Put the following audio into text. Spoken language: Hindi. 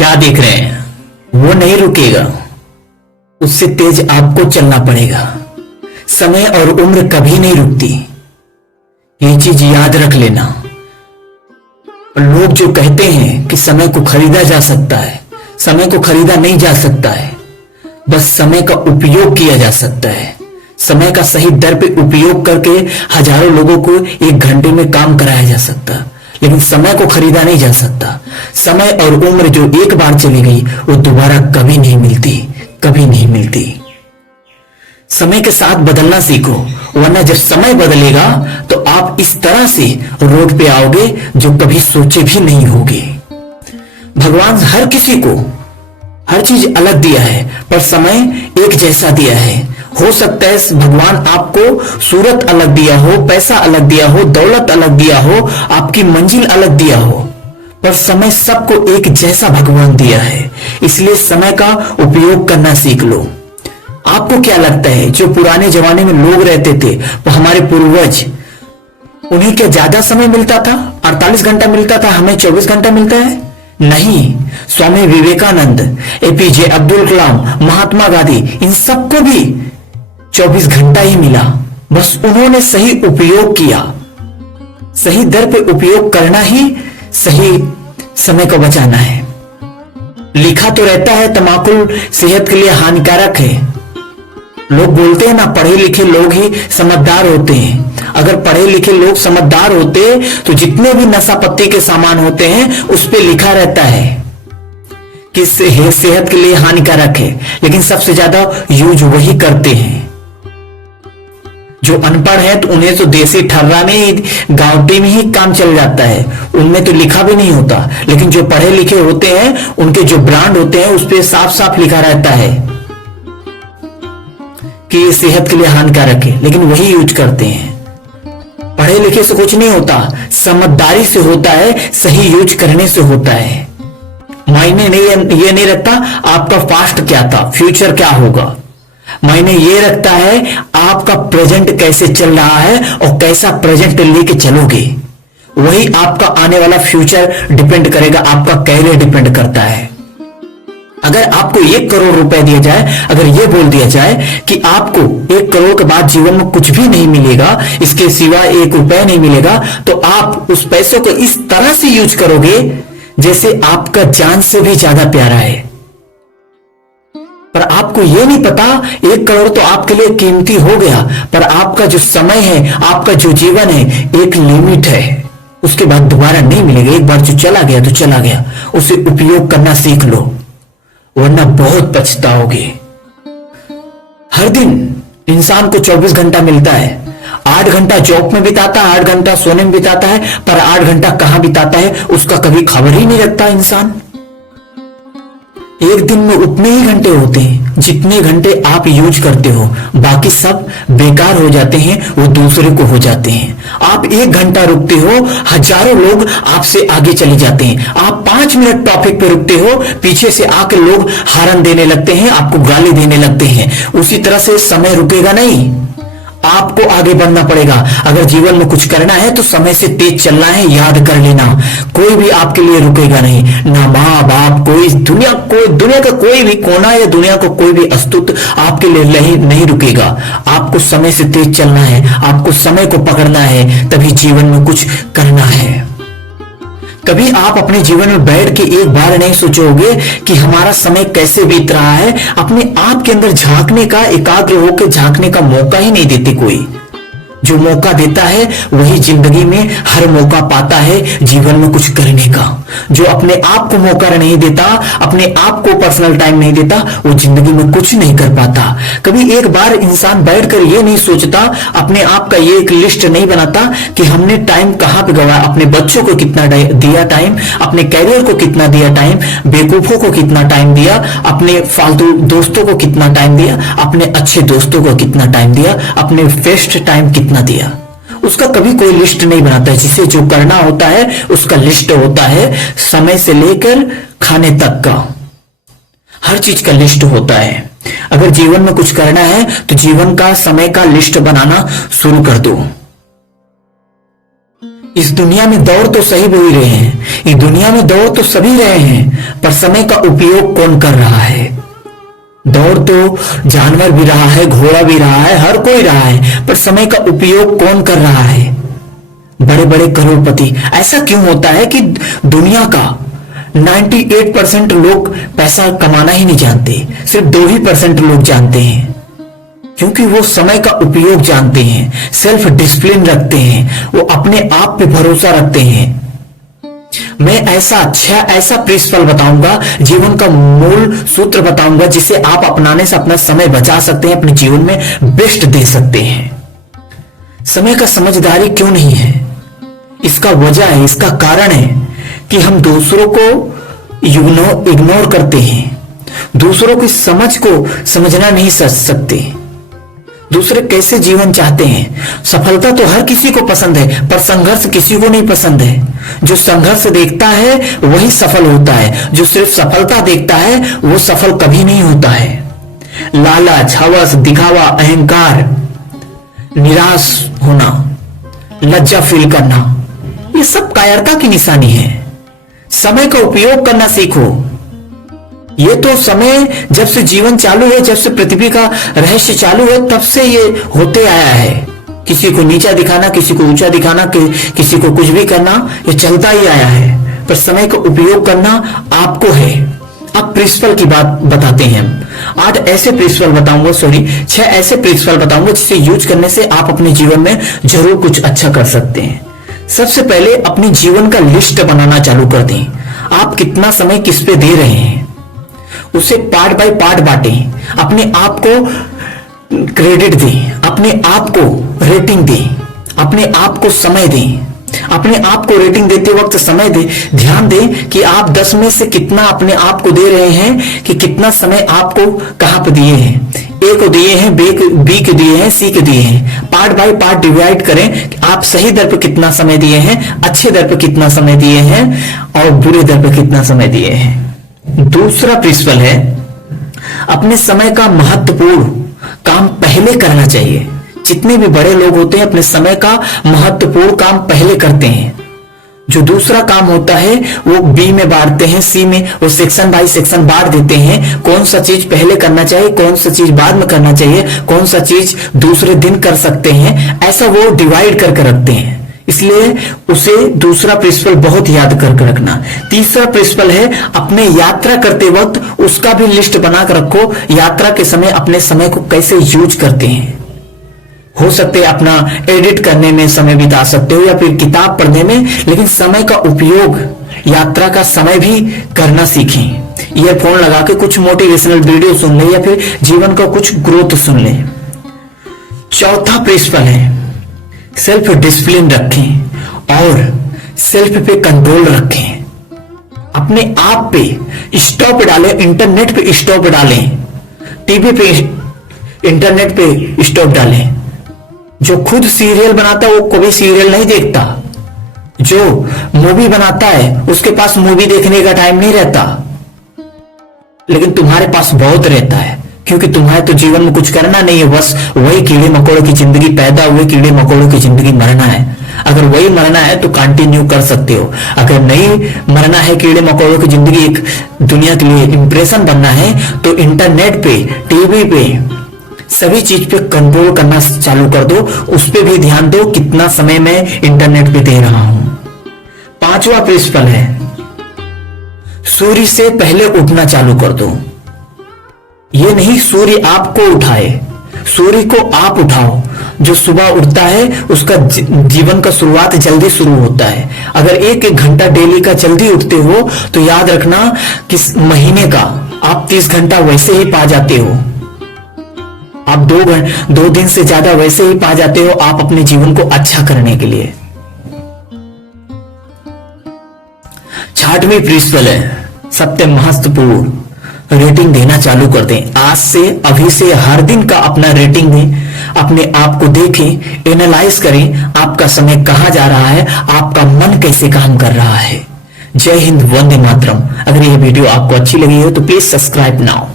क्या देख रहे हैं वो नहीं रुकेगा, उससे तेज आपको चलना पड़ेगा। समय और उम्र कभी नहीं रुकती, ये चीज याद रख लेना। लोग जो कहते हैं कि समय को खरीदा जा सकता है, समय को खरीदा नहीं जा सकता है, बस समय का उपयोग किया जा सकता है। समय का सही दर पे उपयोग करके हजारों लोगों को 1 घंटे में काम कराया जा सकता, लेकिन समय को खरीदा नहीं जा सकता। समय और उम्र जो एक बार चली गई वो दोबारा कभी नहीं मिलती, कभी नहीं मिलती। समय के साथ बदलना सीखो, वरना जब समय बदलेगा तो आप इस तरह से रोड पे आओगे जो कभी सोचे भी नहीं होगे। भगवान हर किसी को हर चीज अलग दिया है, पर समय एक जैसा दिया है। हो सकता है भगवान आपको सूरत अलग दिया हो, पैसा अलग दिया हो, दौलत अलग दिया हो, आपकी मंजिल अलग दिया हो, पर समय सबको एक जैसा भगवान दिया है। इसलिए समय का उपयोग करना सीख लो। आपको क्या लगता है जो पुराने जमाने में लोग रहते थे, वो हमारे पूर्वज, उन्हें क्या ज्यादा समय मिलता था? 48 घंटा मिलता था, हमें 24 घंटा मिलता है? नहीं। स्वामी विवेकानंद, एपीजे अब्दुल कलाम, महात्मा गांधी, इन सबको भी 24 घंटा ही मिला। बस उन्होंने सही उपयोग किया। सही दर पे उपयोग करना ही सही समय को बचाना है। लिखा तो रहता है तंबाकू सेहत के लिए हानिकारक है। लोग बोलते हैं ना, पढ़े लिखे लोग ही समझदार होते हैं। अगर पढ़े लिखे लोग समझदार होते तो जितने भी नशा पत्ती के सामान होते हैं उस पे लिखा रहता है कि सेहत के लिए हानिकारक है, लेकिन सबसे ज्यादा यूज वही करते हैं। जो अनपढ़ है तो उन्हें तो देसी ठर्रा में ही, गांवटी में ही काम चल जाता है, उनमें तो लिखा भी नहीं होता। लेकिन जो पढ़े लिखे होते हैं उनके जो ब्रांड होते हैं उस पे साफ साफ लिखा रहता है कि ये सेहत के लिए हानिकारक है, लेकिन वही यूज करते हैं। पढ़े लिखे से कुछ नहीं होता, समझदारी से होता है, सही यूज करने से होता है। मायने नहीं ये नहीं रखता आपका पास्ट क्या था, फ्यूचर क्या होगा। मायने ये रखता है आपका प्रेजेंट कैसे चल रहा है और कैसा प्रेजेंट लेके चलोगे। वही आपका आने वाला फ्यूचर डिपेंड करेगा, आपका कैरियर डिपेंड करता है। अगर आपको 1 करोड़ रुपए दिया जाए, अगर ये बोल दिया जाए कि आपको 1 करोड़ के बाद जीवन में कुछ भी नहीं मिलेगा, इसके सिवा 1 रुपया नहीं मिलेगा, तो आप उस पैसों को इस तरह से यूज करोगे जैसे आपका जान से भी ज्यादा प्यारा है। पर आपको यह नहीं पता 1 करोड़ तो आपके लिए कीमती हो गया, पर आपका जो समय है, आपका जो जीवन है, एक लिमिट है, उसके बाद दोबारा नहीं मिलेगा। एक बार जो चला गया तो चला गया, उसे उपयोग करना सीख लो, वरना बहुत पछताओगे। हर दिन इंसान को 24 घंटा मिलता है। 8 घंटा जॉब में बिताता है, 8 घंटा सोने में बिताता है, पर 8 घंटा कहां बिताता है उसका कभी खबर ही नहीं रखता इंसान। एक दिन में उतने ही घंटे होते हैं जितने घंटे आप यूज करते हो, बाकी सब बेकार हो जाते हैं, वो दूसरे को हो जाते हैं। आप 1 घंटा रुकते हो, हजारों लोग आपसे आगे चले जाते हैं। आप 5 मिनट टॉपिक पे रुकते हो, पीछे से आके लोग हारन देने लगते हैं, आपको गाली देने लगते हैं। उसी तरह से समय रुकेगा नहीं, आपको आगे बढ़ना पड़ेगा। अगर जीवन में कुछ करना है तो समय से तेज चलना है, याद कर लेना। कोई भी आपके लिए रुकेगा नहीं, ना माँ बाप, कोई दुनिया का कोई भी कोना या दुनिया का कोई भी अस्तित्व आपके लिए नहीं रुकेगा। आपको समय से तेज चलना है, आपको समय को पकड़ना है, तभी जीवन में कुछ करना है। कभी आप अपने जीवन में बैठ के एक बार नहीं सोचोगे कि हमारा समय कैसे बीत रहा है। अपने आप के अंदर झांकने का, एकाग्र होकर झांकने का मौका ही नहीं देते कोई। जो मौका देता है वही जिंदगी में हर मौका पाता है जीवन में कुछ करने का। जो अपने आप को मौका नहीं देता, अपने आप को पर्सनल टाइम नहीं देता, वो जिंदगी में कुछ नहीं कर पाता। कभी एक बार इंसान बैठकर ये नहीं सोचता, अपने आप का ये एक लिस्ट नहीं बनाता कि हमने टाइम कहां पे गवाया, अपने बच्चों को कितना दिया टाइम, अपने कैरियर को कितना दिया टाइम, बेवकूफों को कितना टाइम दिया, अपने फालतू दोस्तों को कितना टाइम दिया, अपने अच्छे दोस्तों को कितना टाइम दिया, अपने बेस्ट टाइम कितना दिया। उसका कभी कोई लिस्ट नहीं बनाता है। जिसे जो करना होता है उसका लिस्ट होता है, समय से लेकर खाने तक का हर चीज का लिस्ट होता है। अगर जीवन में कुछ करना है तो जीवन का समय का लिस्ट बनाना शुरू कर दो। इस दुनिया में दौड़ तो सही हो ही रहे हैं, इस दुनिया में दौड़ तो सभी रहे हैं, पर समय का उपयोग कौन कर रहा है? दौड़ तो जानवर भी रहा है, घोड़ा भी रहा है, हर कोई रहा है, पर समय का उपयोग कौन कर रहा है? बड़े बड़े करोड़पति। ऐसा क्यों होता है कि दुनिया का 98% लोग पैसा कमाना ही नहीं जानते, सिर्फ 2% लोग जानते हैं, क्योंकि वो समय का उपयोग जानते हैं, सेल्फ डिसिप्लिन रखते हैं, वो अपने आप पे भरोसा रखते हैं। मैं ऐसा प्रिंसिपल बताऊंगा, जीवन का मूल सूत्र बताऊंगा, जिसे आप अपनाने से अपना समय बचा सकते हैं, अपने जीवन में बेस्ट दे सकते हैं। समय का समझदारी क्यों नहीं है? इसका वजह है, इसका कारण है कि हम दूसरों को इग्नोर करते हैं, दूसरों की समझ को समझना नहीं सकते। दूसरे कैसे जीवन चाहते हैं? सफलता तो हर किसी को पसंद है, पर संघर्ष किसी को नहीं पसंद है। जो संघर्ष देखता है वही सफल होता है, जो सिर्फ सफलता देखता है वो सफल कभी नहीं होता है। लालच, हवस, दिखावा, अहंकार, निराश होना, लज्जा फील करना, ये सब कायरता की निशानी है। समय का उपयोग करना सीखो। ये तो समय जब से जीवन चालू है, जब से पृथ्वी का रहस्य चालू है, तब से ये होते आया है। किसी को नीचा दिखाना, किसी को ऊंचा दिखाना, किसी को कुछ भी करना, ये चलता ही आया है। पर समय का उपयोग करना आपको है। अब प्रिंसिपल की बात बताते हैं। 6 ऐसे प्रिंसिपल बताऊंगा जिसे यूज करने से आप अपने जीवन में जरूर कुछ अच्छा कर सकते हैं। सबसे पहले अपने जीवन का लिस्ट बनाना चालू कर दें। आप कितना समय किस पे दे रहे हैं, उसे पार्ट बाय पार्ट बांटें। अपने आप को क्रेडिट दें, अपने आप को रेटिंग दें, अपने आप को समय दें। अपने आप को रेटिंग देते वक्त समय दें, ध्यान दें कि आप 10 में से कितना अपने आप को दे रहे हैं, कि कितना समय आपको कहां पर दिए हैं। ए को दिए हैं, बी को दिए हैं, सी को दिए हैं। पार्ट बाय पार्ट डिवाइड करें कि आप सही दर पर कितना समय दिए हैं, अच्छे दर पर कितना समय दिए हैं और बुरे दर पर कितना समय दिए हैं। दूसरा प्रिंसिपल है, अपने समय का महत्वपूर्ण काम पहले करना चाहिए। जितने भी बड़े लोग होते हैं अपने समय का महत्वपूर्ण काम पहले करते हैं। जो दूसरा काम होता है वो बी में बांटते हैं, सी में, वो सेक्शन बाय सेक्शन बांट देते हैं। कौन सा चीज पहले करना चाहिए, कौन सा चीज बाद में करना चाहिए, कौन सा चीज दूसरे दिन कर सकते हैं, ऐसा वो डिवाइड करके रखते हैं। इसलिए उसे दूसरा प्रिंसिपल बहुत याद करके रखना। तीसरा प्रिंसिपल है, अपने यात्रा करते वक्त उसका भी लिस्ट बनाकर रखो। यात्रा के समय अपने समय को कैसे यूज करते हैं। हो सकते हैं अपना एडिट करने में समय बिता सकते हो या फिर किताब पढ़ने में, लेकिन समय का उपयोग यात्रा का समय भी करना सीखें। ईयरफोन लगा के कुछ मोटिवेशनल वीडियो सुन ले या फिर जीवन का कुछ ग्रोथ सुन ले। चौथा प्रिंसिपल है, सेल्फ डिसिप्लिन रखें और सेल्फ पे कंट्रोल रखें। अपने आप पे स्टॉप डालें, इंटरनेट पे स्टॉप डालें, टीवी पे इंटरनेट पे स्टॉप डालें। जो खुद सीरियल बनाता है वो कभी सीरियल नहीं देखता। जो मूवी बनाता है उसके पास मूवी देखने का टाइम नहीं रहता, लेकिन तुम्हारे पास बहुत रहता है, क्योंकि तुम्हारे तो जीवन में कुछ करना नहीं है, बस वही कीड़े मकोड़ों की जिंदगी, पैदा हुए कीड़े मकोड़ों की जिंदगी मरना है। अगर वही मरना है तो कंटिन्यू कर सकते हो, अगर नहीं मरना है, कीड़े मकोड़ों की जिंदगी एक दुनिया के लिए इंप्रेशन बनना है, तो इंटरनेट पे, टीवी पे, सभी चीज पे कंट्रोल करना चालू कर दो। उस पे भी ध्यान दो कितना समय मैं इंटरनेट पे दे रहा हूं। पांचवा प्रिंसिपल है, सूर्य से पहले उठना चालू कर दो। ये नहीं सूर्य आपको उठाए, सूर्य को आप उठाओ। जो सुबह उठता है उसका जीवन का शुरुआत जल्दी शुरू होता है। अगर 1-1 घंटा डेली का जल्दी उठते हो तो याद रखना कि महीने का आप 30 घंटा वैसे ही पा जाते हो। आप 2 दिन से ज्यादा वैसे ही पा जाते हो आप अपने जीवन को अच्छा करने के लिए। 6वां प्रिंसिपल है, सत्य महत्वपूर्ण, रेटिंग देना चालू कर दें। आज से, अभी से हर दिन का अपना रेटिंग दें। अपने आप को देखें, एनालाइज करें, आपका समय कहां जा रहा है, आपका मन कैसे काम कर रहा है। जय हिंद, वंदे मातरम। अगर यह वीडियो आपको अच्छी लगी हो तो प्लीज सब्सक्राइब नाउ।